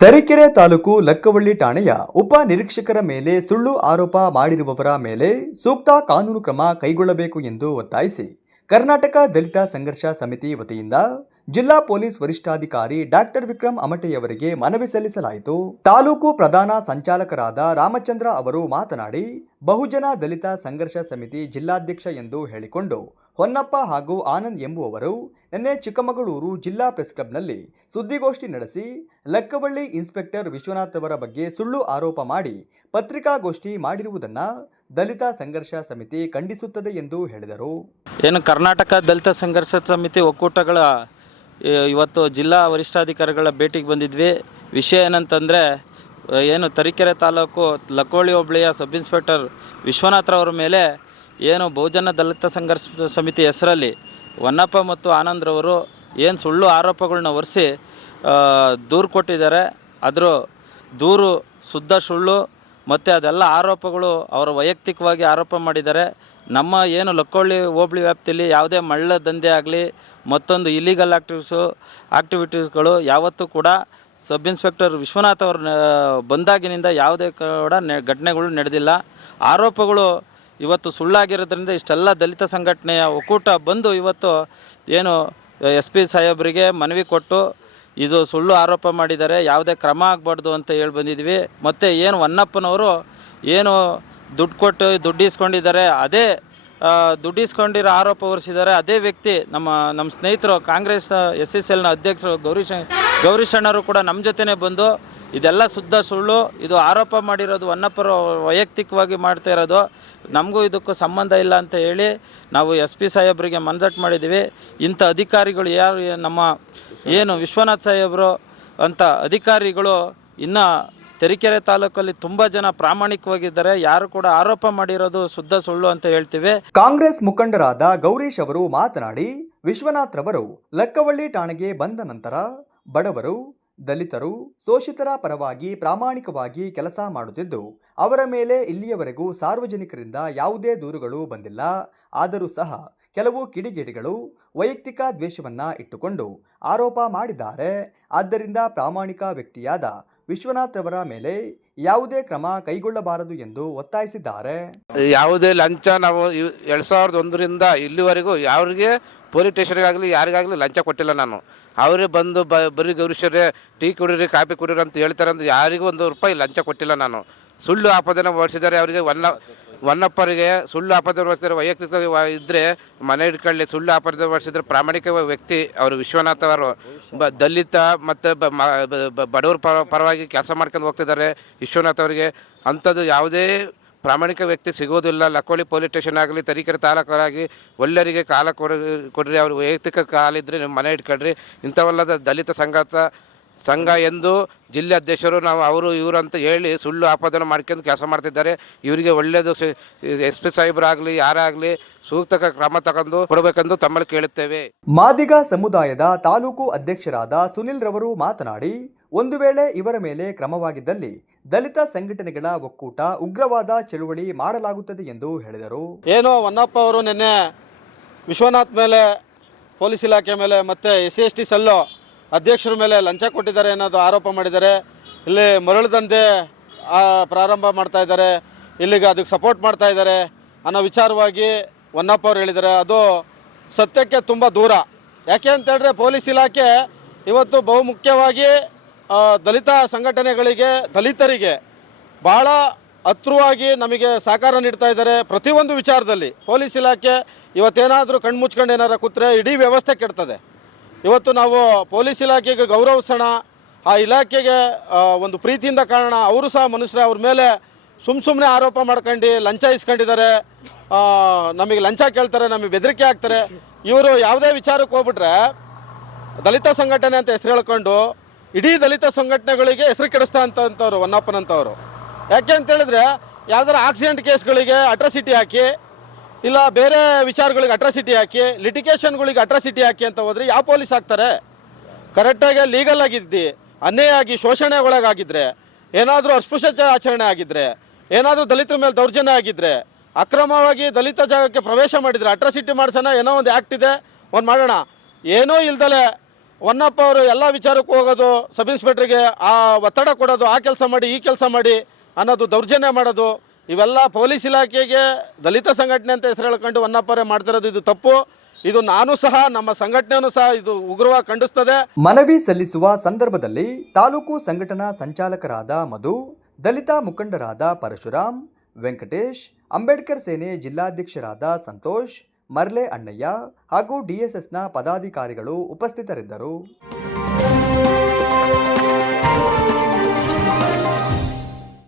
ತರೀಕೆರೆ ತಾಲೂಕು ಲಕ್ಕವಳ್ಳಿ ಠಾಣೆಯ ಉಪ ನಿರೀಕ್ಷಕರ ಮೇಲೆ ಸುಳ್ಳು ಆರೋಪ ಮಾಡಿರುವವರ ಮೇಲೆ ಸೂಕ್ತ ಕಾನೂನು ಕ್ರಮ ಕೈಗೊಳ್ಳಬೇಕು ಎಂದು ಒತ್ತಾಯಿಸಿ ಕರ್ನಾಟಕ ದಲಿತ ಸಂಘರ್ಷ ಸಮಿತಿ ವತಿಯಿಂದ ಜಿಲ್ಲಾ ಪೊಲೀಸ್ ವರಿಷ್ಠಾಧಿಕಾರಿ ಡಾಕ್ಟರ್ ವಿಕ್ರಮ್ ಅಮಟೆಯವರಿಗೆ ಮನವಿ ಸಲ್ಲಿಸಲಾಯಿತು. ತಾಲೂಕು ಪ್ರಧಾನ ಸಂಚಾಲಕರಾದ ರಾಮಚಂದ್ರ ಅವರು ಮಾತನಾಡಿ, ಬಹುಜನ ದಲಿತ ಸಂಘರ್ಷ ಸಮಿತಿ ಜಿಲ್ಲಾಧ್ಯಕ್ಷ ಎಂದು ಹೇಳಿಕೊಂಡು ಹೊನ್ನಪ್ಪ ಹಾಗೂ ಆನಂದ್ ಎಂಬುವವರು ನಿನ್ನೆ ಚಿಕ್ಕಮಗಳೂರು ಜಿಲ್ಲಾ ಪ್ರೆಸ್ ಕ್ಲಬ್ನಲ್ಲಿ ಸುದ್ದಿಗೋಷ್ಠಿ ನಡೆಸಿ ಲಕ್ಕವಳ್ಳಿ ಇನ್ಸ್ಪೆಕ್ಟರ್ ವಿಶ್ವನಾಥ್ ಅವರ ಬಗ್ಗೆ ಸುಳ್ಳು ಆರೋಪ ಮಾಡಿ ಪತ್ರಿಕಾಗೋಷ್ಠಿ ಮಾಡಿರುವುದನ್ನು ದಲಿತ ಸಂಘರ್ಷ ಸಮಿತಿ ಖಂಡಿಸುತ್ತದೆ ಎಂದು ಹೇಳಿದರು. ಏನು ಕರ್ನಾಟಕ ದಲಿತ ಸಂಘರ್ಷ ಸಮಿತಿ ಒಕ್ಕೂಟಗಳ ಇವತ್ತು ಜಿಲ್ಲಾ ವರಿಷ್ಠಾಧಿಕಾರಿಗಳ ಭೇಟಿಗೆ ಬಂದಿದ್ವಿ. ವಿಷಯ ಏನಂತಂದರೆ, ಏನು ತರೀಕೆರೆ ತಾಲೂಕು ಲಕ್ಕವಳ್ಳಿ ಹೋಬಳಿಯ ಸಬ್ ಇನ್ಸ್ಪೆಕ್ಟರ್ ವಿಶ್ವನಾಥ್ರವ್ರ ಮೇಲೆ ಏನು ಬಹುಜನ ದಲಿತ ಸಂಘರ್ಷ ಸಮಿತಿ ಹೆಸರಲ್ಲಿ ಹೊನ್ನಪ್ಪ ಮತ್ತು ಆನಂದ್ರವರು ಏನು ಸುಳ್ಳು ಆರೋಪಗಳನ್ನ ಒರೆಸಿ ದೂರು ಕೊಟ್ಟಿದ್ದಾರೆ. ಅದರ ದೂರು, ಶುದ್ಧ ಸುಳ್ಳು ಮತ್ತು ಅದೆಲ್ಲ ಆರೋಪಗಳು ಅವರು ವೈಯಕ್ತಿಕವಾಗಿ ಆರೋಪ ಮಾಡಿದ್ದಾರೆ. ನಮ್ಮ ಏನು ಲಕ್ಕೊಳ್ಳಿ ಹೋಬಳಿ ವ್ಯಾಪ್ತಿಯಲ್ಲಿ ಯಾವುದೇ ಮಳ್ಳ ದಂಧೆ ಆಗಲಿ, ಮತ್ತೊಂದು ಇಲ್ಲಿಗಲ್ ಆ್ಯಕ್ಟಿವ್ಸು ಆ್ಯಕ್ಟಿವಿಟೀಸ್ಗಳು ಯಾವತ್ತೂ ಕೂಡ ಸಬ್ ಇನ್ಸ್ಪೆಕ್ಟರ್ ವಿಶ್ವನಾಥ್ ಅವ್ರ ಬಂದಾಗಿನಿಂದ ಯಾವುದೇ ಕೂಡ ಘಟನೆಗಳು ನಡೆದಿಲ್ಲ. ಆರೋಪಗಳು ಇವತ್ತು ಸುಳ್ಳಾಗಿರೋದ್ರಿಂದ ಇಷ್ಟೆಲ್ಲ ದಲಿತ ಸಂಘಟನೆಯ ಒಕ್ಕೂಟ ಬಂದು ಇವತ್ತು ಏನು ಎಸ್ ಪಿ ಸಾಹೇಬರಿಗೆ ಮನವಿ ಕೊಟ್ಟು ಇದು ಸುಳ್ಳು ಆರೋಪ ಮಾಡಿದ್ದಾರೆ, ಯಾವುದೇ ಕ್ರಮ ಆಗಬಾರ್ದು ಅಂತ ಹೇಳಿ ಬಂದಿದ್ವಿ. ಮತ್ತು ಏನು ಹೊನ್ನಪ್ಪನವರು ಏನು ದುಡ್ಡು ಕೊಟ್ಟು ದುಡ್ಡು ಇಸ್ಕೊಂಡಿದ್ದಾರೆ ಅದೇ ದುಡ್ಡು ಇಸ್ಕೊಂಡಿರೋ ಆರೋಪ ಹೊರಿಸಿದ್ದಾರೆ. ಅದೇ ವ್ಯಕ್ತಿ ನಮ್ಮ ನಮ್ಮ ಸ್ನೇಹಿತರು ಕಾಂಗ್ರೆಸ್, ಎಸ್ ಎಸ್ ಎಲ್ನ ಅಧ್ಯಕ್ಷರು ಗೌರಿಶ, ಗೌರಿಶಣ್ಣರು ಕೂಡ ನಮ್ಮ ಜೊತೆನೇ ಬಂದು ಇದೆಲ್ಲ ಶುದ್ಧ ಸುಳ್ಳು. ಇದು ಆರೋಪ ಮಾಡಿರೋದು ಹೊನ್ನಪ್ಪರು ವೈಯಕ್ತಿಕವಾಗಿ ಮಾಡ್ತಾ ಇರೋದು. ನಮಗೂ ಇದಕ್ಕೂ ಸಂಬಂಧ ಇಲ್ಲ ಅಂತ ಹೇಳಿ ನಾವು ಎಸ್ ಪಿ ಸಾಹೇಬ್ರಿಗೆ ಮನದಟ್ಟು ಮಾಡಿದ್ದೀವಿ. ಇಂಥ ಅಧಿಕಾರಿಗಳು ಯಾರು, ನಮ್ಮ ಏನು ವಿಶ್ವನಾಥ್ ಸಾಹೇಬರು ಅಂತ ಅಧಿಕಾರಿಗಳು ಇನ್ನು ತರೀಕೆರೆ ತಾಲೂಕಲ್ಲಿ ತುಂಬ ಜನ ಪ್ರಾಮಾಣಿಕವಾಗಿದ್ದಾರೆ. ಯಾರು ಕೂಡ ಆರೋಪ ಮಾಡಿರೋದು ಶುದ್ಧ ಸುಳ್ಳು ಅಂತ ಹೇಳ್ತೀವಿ. ಕಾಂಗ್ರೆಸ್ ಮುಖಂಡರಾದ ಗೌರೀಶ್ ಅವರು ಮಾತನಾಡಿ, ವಿಶ್ವನಾಥ್ ರವರು ಲಕ್ಕವಳ್ಳಿ ಠಾಣೆಗೆ ಬಂದ ನಂತರ ಬಡವರು ದಲಿತರು ಶೋಷಿತರ ಪರವಾಗಿ ಪ್ರಾಮಾಣಿಕವಾಗಿ ಕೆಲಸ ಮಾಡುತ್ತಿದ್ದು, ಅವರ ಮೇಲೆ ಇಲ್ಲಿಯವರೆಗೂ ಸಾರ್ವಜನಿಕರಿಂದ ಯಾವುದೇ ದೂರುಗಳು ಬಂದಿಲ್ಲ. ಆದರೂ ಸಹ ಕೆಲವು ಕಿಡಿಗೇಡಿಗಳು ವೈಯಕ್ತಿಕ ದ್ವೇಷವನ್ನು ಇಟ್ಟುಕೊಂಡು ಆರೋಪ ಮಾಡಿದ್ದಾರೆ. ಆದ್ದರಿಂದ ಪ್ರಾಮಾಣಿಕ ವ್ಯಕ್ತಿಯಾದ ವಿಶ್ವನಾಥ್ ಅವರ ಮೇಲೆ ಯಾವುದೇ ಕ್ರಮ ಕೈಗೊಳ್ಳಬಾರದು ಎಂದು ಒತ್ತಾಯಿಸಿದ್ದಾರೆ. ಯಾವುದೇ ಲಂಚ ನಾವು ಎರಡ್ ಸಾವಿರದ ಒಂದರಿಂದ ಇಲ್ಲಿವರೆಗೂ ಯಾರಿಗೆ ಪೊಲೀಸ್ ಸ್ಟೇಷನ್ಗಾಗಲಿ ಯಾರಿಗಾಗಲಿ ಲಂಚ ಕೊಟ್ಟಿಲ್ಲ ನಾನು. ಅವರೇ ಬಂದು ಬ, ಬರೀ ಗೌರೀಶರೇ ಟೀ ಕುಡೀರಿ, ಕಾಫಿ ಕುಡೀರಿ ಅಂತ ಹೇಳ್ತಾರೆ ಅಂತ ಯಾರಿಗೂ ಒಂದು ರೂಪಾಯಿ ಲಂಚ ಕೊಟ್ಟಿಲ್ಲ ನಾನು. ಸುಳ್ಳು ಆಪದನ ಓಡಿಸಿದ್ದಾರೆ ಅವರಿಗೆ. ಒನ್ನ, ಒನ್ನಪ್ಪರಿಗೆ ಸುಳ್ಳು ಆಪಾದನೆ ಹೊರಿಸಿದರೆ ವೈಯಕ್ತಿಕ ಇದ್ದರೆ ಮನೆ ಇಟ್ಕೊಳ್ಳಿ ಸುಳ್ಳು ಆಪಾದನೆ ಓಡಿಸಿದ್ರೆ ಪ್ರಾಮಾಣಿಕ ವ್ಯಕ್ತಿ ಅವರು ವಿಶ್ವನಾಥ್ ಅವರು. ಬ, ದಲಿತ ಮತ್ತು ಬಡವ್ರ ಪರ, ಪರವಾಗಿ ಕೆಲಸ ಮಾಡ್ಕೊಂಡು ಹೋಗ್ತಿದ್ದಾರೆ ವಿಶ್ವನಾಥ್ ಅವರಿಗೆ. ಅಂಥದ್ದು ಯಾವುದೇ ಪ್ರಾಮಾಣಿಕ ವ್ಯಕ್ತಿ ಸಿಗೋದಿಲ್ಲ. ಲಕ್ಕೋಳಿ ಪೊಲೀಸ್ ಸ್ಟೇಷನ್ ಆಗಲಿ, ತರೀಕೆರೆ ತಾಲೂಕರಾಗಿ ಒಳ್ಳೆಯರಿಗೆ ಕಾಲ ಕೊಡಿ, ಕೊಡ್ರಿ. ಅವ್ರ ವೈಯಕ್ತಿಕ ಕಾಲಿದ್ದರೆ ನಿಮ್ಮ ಮನೆ ಇಟ್ಕೊಳ್ರಿ. ಇಂಥವಲ್ಲದ ದಲಿತ ಸಂಘಾತ ಸಂಘ ಎಂದು ಜಿಲ್ಲೆ ಅಧ್ಯಕ್ಷರು ನಾವು ಅವರು, ಇವರು ಅಂತ ಹೇಳಿ ಸುಳ್ಳು ಆಪಾದನೆ ಮಾಡ್ಕೊಂಡು ಕೆಲಸ ಮಾಡ್ತಿದ್ದಾರೆ. ಇವರಿಗೆ ಒಳ್ಳೆಯದು ಎಸ್ ಪಿ ಸಾಹೇಬರಾಗಲಿ, ಯಾರಾಗಲಿ ಸೂಕ್ತ ಕ್ರಮ ತಗೊಂಡು ಕೊಡಬೇಕೆಂದು ತಮ್ಮಲ್ಲಿ ಕೇಳುತ್ತೇವೆ. ಮಾದಿಗ ಸಮುದಾಯದ ತಾಲೂಕು ಅಧ್ಯಕ್ಷರಾದ ಸುನಿಲ್ ರವರು ಮಾತನಾಡಿ, ಒಂದು ವೇಳೆ ಇವರ ಮೇಲೆ ಕ್ರಮವಾಗಿದ್ದಲ್ಲಿ ದಲಿತ ಸಂಘಟನೆಗಳ ಒಕ್ಕೂಟ ಉಗ್ರವಾದ ಚಳುವಳಿ ಮಾಡಲಾಗುತ್ತದೆ ಎಂದು ಹೇಳಿದರು. ಏನು, ಹೊನ್ನಪ್ಪ ಅವರು ನಿನ್ನೆ ವಿಶ್ವನಾಥ್ ಮೇಲೆ, ಪೊಲೀಸ್ ಇಲಾಖೆ ಮೇಲೆ ಮತ್ತೆ S C S T cell ಅಧ್ಯಕ್ಷರ ಮೇಲೆ ಲಂಚ ಕೊಟ್ಟಿದ್ದಾರೆ ಅನ್ನೋದು ಆರೋಪ ಮಾಡಿದ್ದಾರೆ. ಇಲ್ಲಿ ಮರಳು ದಂಧೆ ಪ್ರಾರಂಭ ಮಾಡ್ತಾ ಇದ್ದಾರೆ. ಇಲ್ಲಿಗೆ ಅದಕ್ಕೆ ಸಪೋರ್ಟ್ ಮಾಡ್ತಾ ಇದ್ದಾರೆ ಅನ್ನೋ ವಿಚಾರವಾಗಿ ಹೊನ್ನಪ್ಪ ಅವರು ಹೇಳಿದ್ದಾರೆ. ಅದು ಸತ್ಯಕ್ಕೆ ತುಂಬ ದೂರ. ಯಾಕೆ ಅಂತ ಹೇಳಿದ್ರೆ ಪೊಲೀಸ್ ಇಲಾಖೆ ಇವತ್ತು ಬಹುಮುಖ್ಯವಾಗಿ ದಲಿತ ಸಂಘಟನೆಗಳಿಗೆ, ದಲಿತರಿಗೆ ಭಾಳ ಹತ್ರವಾಗಿ ನಮಗೆ ಸಹಕಾರ ನೀಡ್ತಾ ಇದ್ದಾರೆ ಪ್ರತಿಯೊಂದು ವಿಚಾರದಲ್ಲಿ. ಪೊಲೀಸ್ ಇಲಾಖೆ ಇವತ್ತೇನಾದರೂ ಕಣ್ಮುಚ್ಕೊಂಡು ಏನಾರ ಕೂತ್ರೆ ಇಡೀ ವ್ಯವಸ್ಥೆ ಕೆಡ್ತದೆ. ಇವತ್ತು ನಾವು ಪೊಲೀಸ್ ಇಲಾಖೆಗೆ ಗೌರವಿಸೋಣ. ಆ ಇಲಾಖೆಗೆ ಒಂದು ಪ್ರೀತಿಯಿಂದ ಕಾರಣ ಅವರು ಸಹ ಮನುಷ್ಯರೇ, ಅವ್ರ ಮೇಲೆ ಸುಮ್ಮ ಸುಮ್ಮನೆ ಆರೋಪ ಮಾಡ್ಕೊಂಡು ಲಂಚ ಇಸ್ಕೊಂಡಿದ್ದಾರೆ. ನಮಗೆ ಲಂಚ ಕೇಳ್ತಾರೆ, ನಮಗೆ ಬೆದರಿಕೆ ಹಾಕ್ತಾರೆ. ಇವರು ಯಾವುದೇ ವಿಚಾರಕ್ಕೆ ಹೋಗ್ಬಿಟ್ರೆ ದಲಿತ ಸಂಘಟನೆ ಅಂತ ಹೆಸರು ಹೇಳ್ಕೊಂಡು ಇಡೀ ದಲಿತ ಸಂಘಟನೆಗಳಿಗೆ ಹೆಸರು ಕೆಡಿಸ್ತಾ ಅಂತವ್ರು ಹೊನ್ನಪ್ಪನಂತವರು ಯಾಕೆ ಅಂತ ಹೇಳಿದ್ರೆ, ಯಾವ್ದಾರ ಆಕ್ಸಿಡೆಂಟ್ ಕೇಸ್ಗಳಿಗೆ ಅಟ್ರಾಸಿಟಿ ಹಾಕಿ, ಇಲ್ಲ ಬೇರೆ ವಿಚಾರಗಳಿಗೆ ಅಟ್ರಾಸಿಟಿ ಹಾಕಿ ಲಿಟಿಕೇಷನ್ಗಳಿಗೆ ಅಟ್ರಾಸಿಟಿ ಹಾಕಿ ಅಂತ ಹೋದ್ರೆ ಯಾವ ಪೊಲೀಸ್ ಹಾಕ್ತಾರೆ? ಕರೆಕ್ಟಾಗಿ ಲೀಗಲ್ ಆಗಿದ್ದು, ಅನ್ಯಾಯ ಆಗಿ ಶೋಷಣೆಗೊಳಗಾಗಿದ್ರೆ ಏನಾದರೂ ಅಸ್ಪೃಶ್ಯ ಆಚರಣೆ ಆಗಿದ್ರೆ, ಏನಾದರೂ ದಲಿತರ ಮೇಲೆ ದೌರ್ಜನ್ಯ ಆಗಿದ್ರೆ, ಅಕ್ರಮವಾಗಿ ದಲಿತ ಜಾಗಕ್ಕೆ ಪ್ರವೇಶ ಮಾಡಿದ್ರೆ ಅಟ್ರಾಸಿಟಿ ಮಾಡಿಸೋಣ, ಏನೋ ಒಂದು ಆ್ಯಕ್ಟ್ ಇದೆ, ಒಂದು ಮಾಡೋಣ. ಏನೂ ಇಲ್ದಲೆ ಹೊನ್ನಪ್ಪ ಅವರು ಎಲ್ಲ ವಿಚಾರಕ್ಕೂ ಹೋಗೋದು, ಸಬ್ ಇನ್ಸ್ಪೆಕ್ಟ್ರಿಗೆ ಆ ಒತ್ತಡ ಕೊಡೋದು, ಆ ಕೆಲಸ ಮಾಡಿ, ಈ ಕೆಲಸ ಮಾಡಿ ಅನ್ನೋದು ದೌರ್ಜನ್ಯ ಮಾಡೋದು, ಇವೆಲ್ಲ ಪೊಲೀಸ್ ಇಲಾಖೆಗೆ ದಲಿತ ಸಂಘಟನೆ ಅಂತ ಹೆಸರು ಹೇಳ್ಕೊಂಡು ಹೊನ್ನಪ್ಪರೇ ಮಾಡ್ತಿರೋದು, ಇದು ತಪ್ಪು. ಇದು ನಾನು ಸಹ, ನಮ್ಮ ಸಂಘಟನೆಯೂ ಸಹ ಇದು ಉಗ್ರವಾಗಿ ಖಂಡಿಸ್ತದೆ. ಮನವಿ ಸಲ್ಲಿಸುವ ಸಂದರ್ಭದಲ್ಲಿ ತಾಲೂಕು ಸಂಘಟನಾ ಸಂಚಾಲಕರಾದ ಮಧು, ದಲಿತ ಮುಖಂಡರಾದ ಪರಶುರಾಮ್, ವೆಂಕಟೇಶ್, ಅಂಬೇಡ್ಕರ್ ಸೇನೆ ಜಿಲ್ಲಾಧ್ಯಕ್ಷರಾದ ಸಂತೋಷ್ ಮರ್ಲೆ ಅಣ್ಣಯ್ಯ ಹಾಗೂ ಡಿಎಸ್ಎಸ್ನ ಪದಾಧಿಕಾರಿಗಳು ಉಪಸ್ಥಿತರಿದ್ದರು.